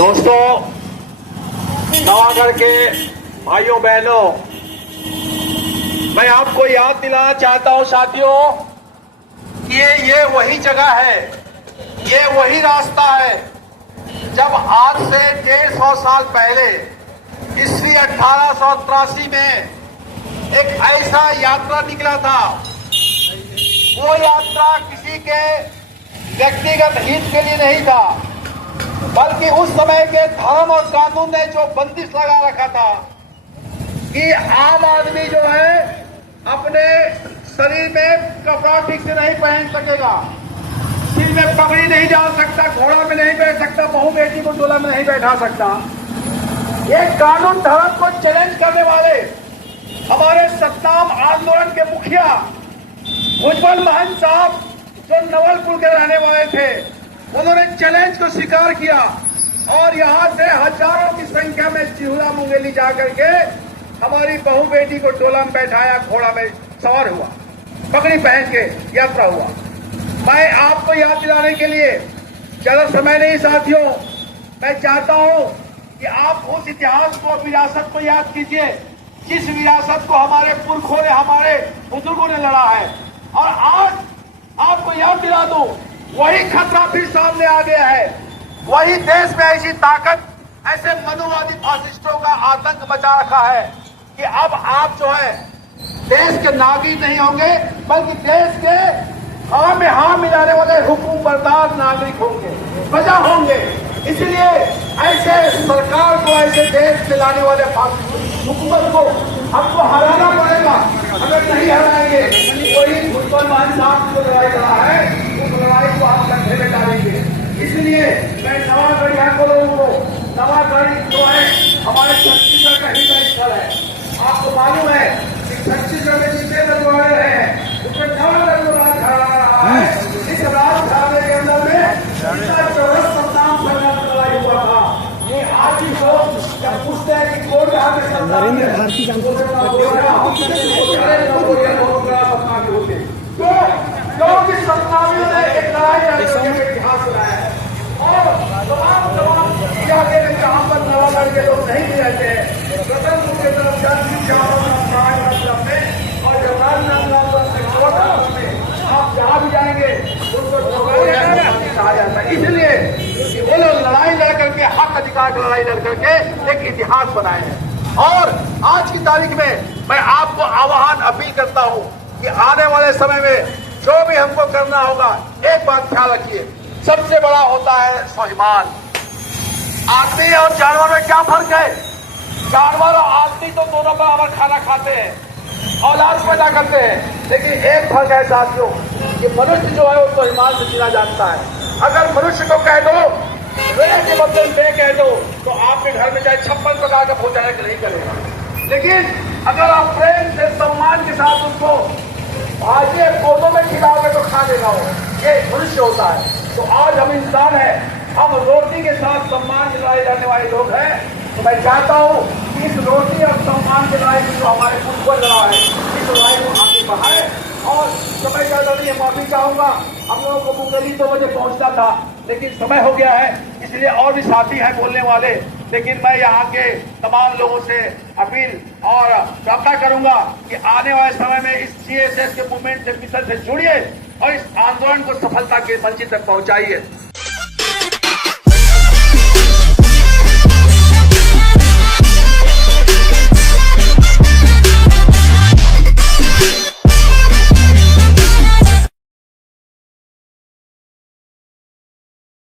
दोस्तों, नवागढ़ के भाइयों बहनों, मैं आपको याद दिलाना चाहता हूं साथियों कि ये वही जगह है, ये वही रास्ता है जब आज से 150 साल पहले ईस्वी 1883 में एक ऐसा यात्रा निकला था। वो यात्रा किसी के व्यक्तिगत हित के लिए नहीं था, बल्कि उस समय के धर्म और कानून ने जो बंदिश लगा रखा था कि आम आदमी जो है अपने शरीर में कपड़ा ठीक से नहीं पहन सकेगा, सिर में पगड़ी नहीं डाल सकता, घोड़ा में नहीं बैठ सकता, बहू बेटी को डोला में नहीं बैठा सकता। ये कानून धर्म को चैलेंज करने वाले हमारे सत्ताम आंदोलन के मुखिया भुजबल महंत साहब, जो नवलपुर के रहने वाले थे, उन्होंने चैलेंज को स्वीकार किया और यहां से हजारों की संख्या में चिहुला मुंगेली जाकर के हमारी बहू बेटी को डोला में बैठाया, घोड़ा में सवार हुआ, पगड़ी पहन के यात्रा हुआ। मैं आपको याद दिलाने के लिए ज्यादा समय नहीं साथियों, मैं चाहता हूं कि आप उस इतिहास को, विरासत को याद कीजिए, जिस विरासत को हमारे पुरखों ने, हमारे बुजुर्गों ने लड़ा है। और आज आपको याद दिला दूं, वही खतरा फिर सामने आ गया है। वही देश में ऐसी ताकत, ऐसे मनुवादी फासिस्टों का आतंक मचा रखा है कि अब आप जो है देश के नागरिक नहीं होंगे, बल्कि देश के हाँ में हाँ मिलाने वाले हुकुम बरदार नागरिक होंगे, वजह होंगे। इसलिए ऐसे सरकार को, ऐसे देश चलाने वाले हुकूमत को हमको हराना पड़ेगा। अगर नहीं हराएंगे कोई भुजबल महंत साहब जो लड़ाई लड़ा है, उस लड़ाई को हम कंधे में डालेंगे। इसलिए मैं नवागढ़ यहाँ को लोगों को, नवागढ़ जो है हमारे छत्तीसगढ़ का हृदय स्थल है। आपको मालूम है कि छत्तीसगढ़ में जितने लोग रहे हैं उसमें नवागढ़ को राज घराना रहा है। इस राज घराने के अंदर में 14 सत्ताम लड़ाई हुआ था। ये आज ही लोग जब पूछते हैं कि कौन यहाँ पे नरेंद्र भारती क्योंकि सत्तावियों ने एक लड़ाई लड़के इतिहास बनाया है। और तमाम इलाके में जहाँ पर नवागढ़ के लोग नहीं भी रहते हैं, रतनपुर की तरफ और जवाहरलाल में आप जहाँ भी जाएंगे उनको कहा जाता है। इसलिए वो लोग लड़ाई लड़ करके, हक अधिकार की लड़ाई लड़ करके एक इतिहास बनाए हैं। और आज की तारीख में मैं आपको आह्वान, अपील करता हूं कि आने वाले समय में जो भी हमको करना होगा, एक बात ख्याल रखिए, सबसे बड़ा होता है स्वाभिमान। आदमी और जानवर में क्या फर्क है? जानवर और आदमी तो दोनों बराबर खाना खाते हैं, औलाद पैदा करते हैं, लेकिन एक फर्क है साथियों कि मनुष्य जो है वो स्वाभिमान से जीना जानता है। अगर मनुष्य को कह दो, रे के बदले में कह दो, तो आपके घर में चाहे 56 प्रकार का भोजन है कि नहीं करेगा। लेकिन अगर आप प्रेम से, सम्मान के साथ उसको भाजिए कोनों में खिलाओगे तो खा लेगा वो। ये मनुष्य होता है। तो आज हम इंसान है, हम रोटी के साथ सम्मान की लड़ाई लड़ने वाले लोग हैं। तो मैं चाहता हूँ कि इस रोटी और सम्मान की लड़ाई जो हमारे पूर्वज लड़ा है, इस लड़ाई को आगे बढ़ाए। और समय ज्यादा नहीं, माफी चाहूंगा, हम लोगों को मुंगेली 2 बजे पहुंचना था, लेकिन समय हो गया है, इसलिए और भी साथी हैं बोलने वाले। लेकिन मैं यहाँ के तमाम लोगों से अपील और प्रार्थना करूंगा कि आने वाले समय में इस CSS के मूवमेंट से, मिशन से जुड़िए और इस आंदोलन को सफलता के मंजिल तक पहुंचाइए।